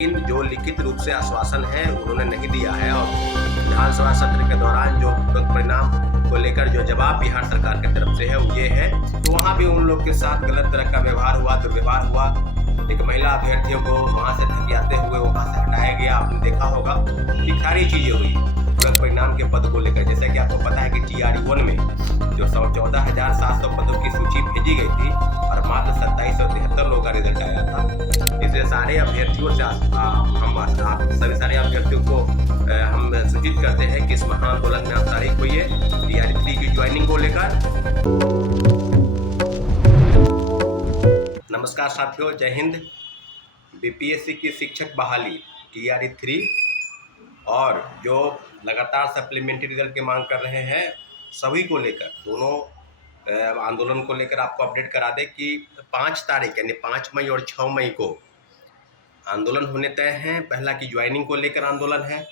लेकिन जो लिखित रूप से आश्वासन है उन्होंने नहीं दिया है और विधानसभा सत्र के दौरान जो परिणाम को लेकर जो जवाब बिहार सरकार की तरफ से है वो ये है, तो वहाँ भी उन लोग के साथ गलत तरह का व्यवहार हुआ, दुर्व्यवहार हुआ। एक महिला अभ्यर्थियों को वहाँ से धकियाते हुए वहाँ से हटाया गया। आपने देखा होगा कि सारी चीजें हुई पूरक परिणाम के पद को लेकर। जैसा कि आपको पता है कि TRE-1 में जो 14,700 पदों की सूची भेजी गई थी और मात्र 2773 लोगों का रिजल्ट आया था। इसलिए सारे अभ्यर्थियों से सभी सारे अभ्यर्थियों को हम सूचित करते हैं कि इस महाआंदोलन में आप शारीक होइए TRE-3 की ज्वाइनिंग को लेकर। नमस्कार साथियों, जय हिंद। BPSC की शिक्षक बहाली TRE-3 और जो लगातार सप्लीमेंट्री रिजल्ट की मांग कर रहे हैं, सभी को लेकर दोनों आंदोलन को लेकर आपको अपडेट करा दे कि 5 तारीख यानी 5 मई और 6 मई को आंदोलन होने तय हैं। पहला की ज्वाइनिंग को लेकर आंदोलन है।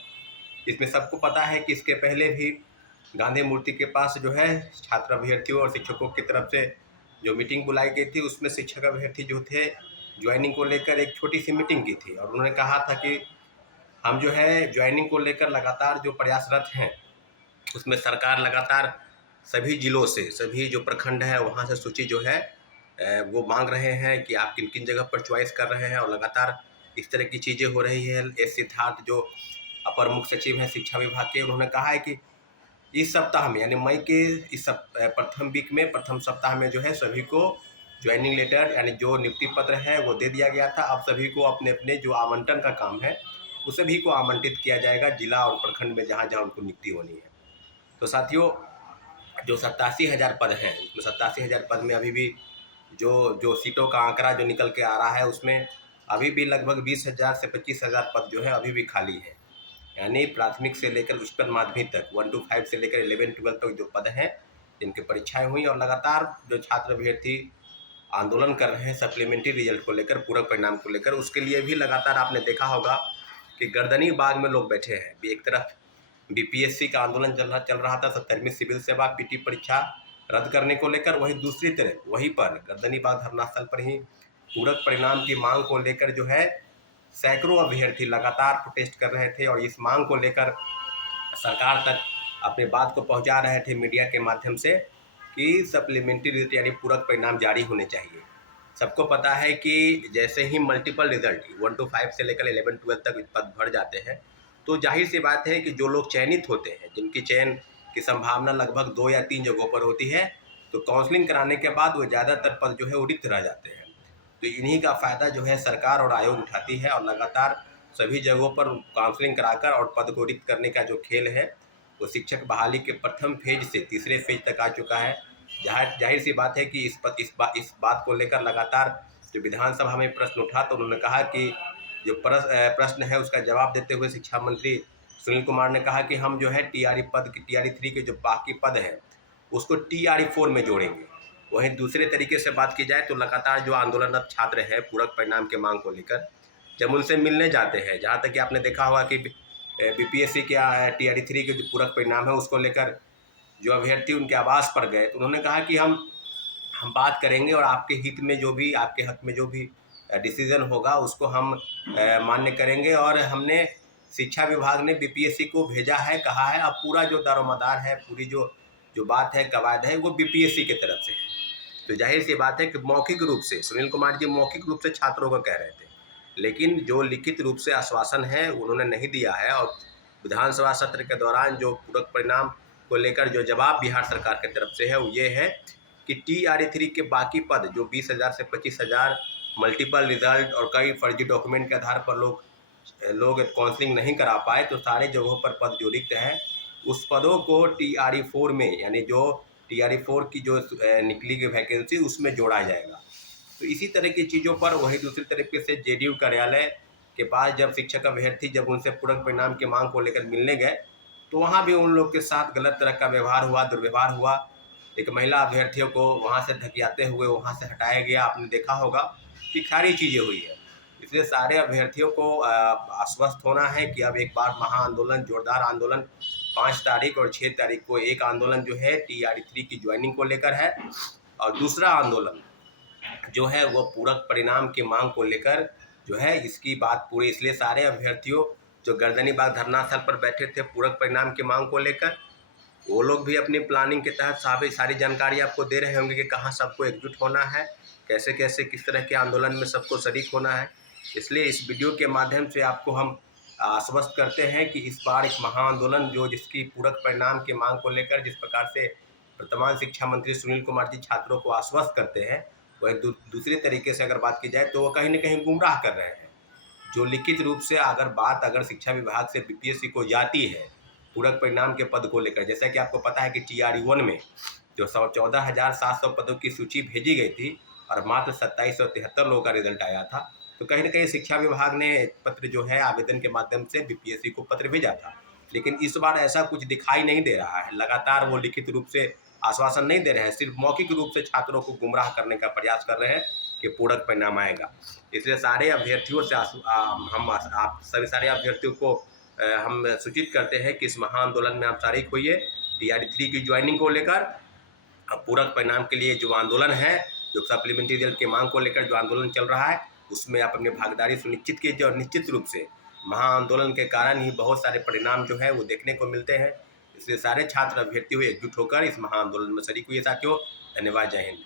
इसमें सबको पता है कि इसके पहले भी गांधी मूर्ति के पास जो है छात्र अभ्यर्थियों और शिक्षकों की तरफ से जो मीटिंग बुलाई गई थी, उसमें शिक्षक अभ्यर्थी जो थे ज्वाइनिंग को लेकर एक छोटी सी मीटिंग की थी और उन्होंने कहा था कि हम जो है ज्वाइनिंग को लेकर लगातार जो प्रयासरत हैं, उसमें सरकार लगातार सभी जिलों से, सभी जो प्रखंड है वहाँ से सूची जो है वो मांग रहे हैं कि आप किन किन जगह पर चॉइस कर रहे हैं और लगातार इस तरह की चीज़ें हो रही है। एस सिद्धार्थ जो अपर मुख्य सचिव हैं शिक्षा विभाग के, उन्होंने कहा है कि इस सप्ताह में यानी मई के इस प्रथम वीक में, प्रथम सप्ताह में जो है सभी को ज्वाइनिंग लेटर यानी जो नियुक्ति पत्र है वो दे दिया गया था। अब सभी को अपने अपने जो आवंटन का काम है उस सभी को आमंत्रित किया जाएगा जिला और प्रखंड में जहाँ जहाँ उनको नियुक्ति होनी है। तो साथियों, जो 87,000 पद हैं, उसमें 87,000 पद में अभी भी जो सीटों का आंकड़ा जो निकल के आ रहा है, उसमें अभी भी लगभग 20,000 से 25,000 पद जो है अभी भी खाली है। यानी प्राथमिक से लेकर उच्चतर माध्यमिक तक 1 to 5 से लेकर 11-12 तक जो पद हैं, जिनकी परीक्षाएं हुई और लगातार जो छात्र अभ्यर्थी आंदोलन कर रहे हैं सप्लीमेंट्री रिजल्ट को लेकर, पूरक परिणाम को लेकर, उसके लिए भी लगातार आपने देखा होगा कि गर्दनी बाग में लोग बैठे हैं। एक तरफ BPSC का आंदोलन चल रहा था 70वीं सिविल सेवा PT परीक्षा रद्द करने को लेकर, वहीं दूसरी तरफ वहीं पर गर्दनी बाग धरना स्थल पर ही पूरक परिणाम की मांग को लेकर जो है सैकड़ों अभ्यर्थी लगातार प्रोटेस्ट कर रहे थे और इस मांग को लेकर सरकार तक अपनी बात को पहुंचा रहे थे मीडिया के माध्यम से कि सप्लीमेंट्री रिजल्ट यानी पूरक परिणाम जारी होने चाहिए। सबको पता है कि जैसे ही मल्टीपल रिजल्ट 1 to 5 से लेकर 11-12 तक पद भर जाते हैं, तो जाहिर सी बात है कि जो लोग चयनित होते हैं, जिनकी चयन की संभावना लगभग 2 या 3 जगहों पर होती है, तो काउंसलिंग कराने के बाद वो ज़्यादातर पद जो है वो रिक्त रह जाते हैं। तो इन्हीं का फ़ायदा जो है सरकार और आयोग उठाती है और लगातार सभी जगहों पर काउंसलिंग कराकर और पद को रिक्त करने का जो खेल है वो शिक्षक बहाली के प्रथम फेज से तीसरे फेज तक आ चुका है। जाहिर सी बात है कि इस बात को लेकर लगातार जो विधानसभा में प्रश्न उठा, तो उन्होंने कहा कि जो प्रश्न है उसका जवाब देते हुए शिक्षा मंत्री सुनील कुमार ने कहा कि हम जो है TRE-3 के जो बाकी पद हैं उसको TRE-4 में जोड़ेंगे। वहीं दूसरे तरीके से बात की जाए तो लगातार जो आंदोलनरत छात्र हैं पूरक परिणाम के मांग को लेकर, जब उनसे मिलने जाते हैं, जहाँ तक कि आपने देखा होगा कि BPSC के TRE-3 के जो पूरक परिणाम है उसको लेकर जो अभ्यर्थी उनके आवास पर गए, तो उन्होंने कहा कि हम बात करेंगे और आपके हित में जो भी, आपके हक में जो भी डिसीजन होगा उसको हम मान्य करेंगे। और हमने शिक्षा विभाग ने BPSC को भेजा है, कहा है अब पूरा जो दारोमदार है, पूरी जो बात है, कवायद है, वो BPSC की तरफ से है। तो जाहिर सी बात है कि मौखिक रूप से सुनील कुमार जी मौखिक रूप से छात्रों को कह रहे थे, लेकिन जो लिखित रूप से आश्वासन है उन्होंने नहीं दिया है। और विधानसभा सत्र के दौरान जो पूरक परिणाम को लेकर जो जवाब बिहार सरकार की तरफ से है वो ये है कि TRE-3 के बाकी पद जो 20,000 से 25,000 मल्टीपल रिजल्ट और कई फर्जी डॉक्यूमेंट के आधार पर लोग काउंसलिंग नहीं करा पाए, तो सारे जगहों पर पद जो रिक्त है उस पदों को TRE-4 में, यानी जो TRE-4 की जो निकली गई वैकेंसी उसमें जोड़ा जाएगा। तो इसी तरह की चीज़ों पर वही दूसरी तरीके से JDU कार्यालय के पास जब शिक्षक अभ्यर्थी जब उनसे पूरक परिणाम की मांग को लेकर मिलने गए, तो वहाँ भी उन लोग के साथ गलत तरह का व्यवहार हुआ, दुर्व्यवहार हुआ। एक महिला अभ्यर्थियों को वहाँ से धकियाते हुए वहाँ से हटाया गया। आपने देखा होगा कि सारी चीज़ें हुई है। इसलिए सारे अभ्यर्थियों को आश्वस्त होना है कि अब एक बार महाआंदोलन, जोरदार आंदोलन 5 तारीख और 6 तारीख को एक आंदोलन जो है TRE-3 की ज्वाइनिंग को लेकर है और दूसरा आंदोलन जो है वो पूरक परिणाम की मांग को लेकर जो है इसकी बात पूरी, इसलिए सारे अभ्यर्थियों जो गर्दनी बाग धरना स्थल पर बैठे थे पूरक परिणाम की मांग को लेकर, वो लोग भी अपनी प्लानिंग के तहत सारी जानकारी आपको दे रहे होंगे कि कहाँ सबको एकजुट होना है, कैसे कैसे किस तरह के आंदोलन में सबको शरीक होना है। इसलिए इस वीडियो के माध्यम से आपको हम आश्वस्त करते हैं कि इस बार एक महाआंदोलन जो जिसकी पूरक परिणाम की मांग को लेकर जिस प्रकार से वर्तमान शिक्षा मंत्री सुनील कुमार जी छात्रों को आश्वस्त करते हैं, वह दूसरे तरीके से अगर बात की जाए तो वो कहीं न कहीं गुमराह कर रहे हैं। जो लिखित रूप से अगर शिक्षा विभाग से बीपीएससी को जाती है पूरक परिणाम के पद को लेकर, जैसा कि आपको पता है कि TRE-1 में जो 14,700 पदों की सूची भेजी गई थी और मात्र 2773 लोगों का रिजल्ट आया था, तो कहीं न कहीं शिक्षा विभाग ने पत्र जो है आवेदन के माध्यम से बीपीएससी को पत्र भेजा था। लेकिन इस बार ऐसा कुछ दिखाई नहीं दे रहा है, लगातार वो लिखित रूप से आश्वासन नहीं दे रहे हैं, सिर्फ मौखिक रूप से छात्रों को गुमराह करने का प्रयास कर रहे हैं कि पूरक परिणाम आएगा। इसलिए सारे अभ्यर्थियों से हम आप सभी सारे अभ्यर्थियों को हम सूचित करते हैं कि इस महाआंदोलन में आप शरीक होइए। TRE-3 की ज्वाइनिंग को लेकर अब पूरक परिणाम के लिए जो आंदोलन है, जो सप्लीमेंट्री रिजल्ट की मांग को लेकर जो आंदोलन चल रहा है, उसमें आप अपनी भागीदारी सुनिश्चित कीजिए और निश्चित रूप से महाआंदोलन के कारण ही बहुत सारे परिणाम जो है वो देखने को मिलते हैं। इसलिए सारे छात्र अभ्यर्थी हुए एकजुट होकर इस महाआंदोलन में शरीक हुए साथियों। धन्यवाद। जय हिंद।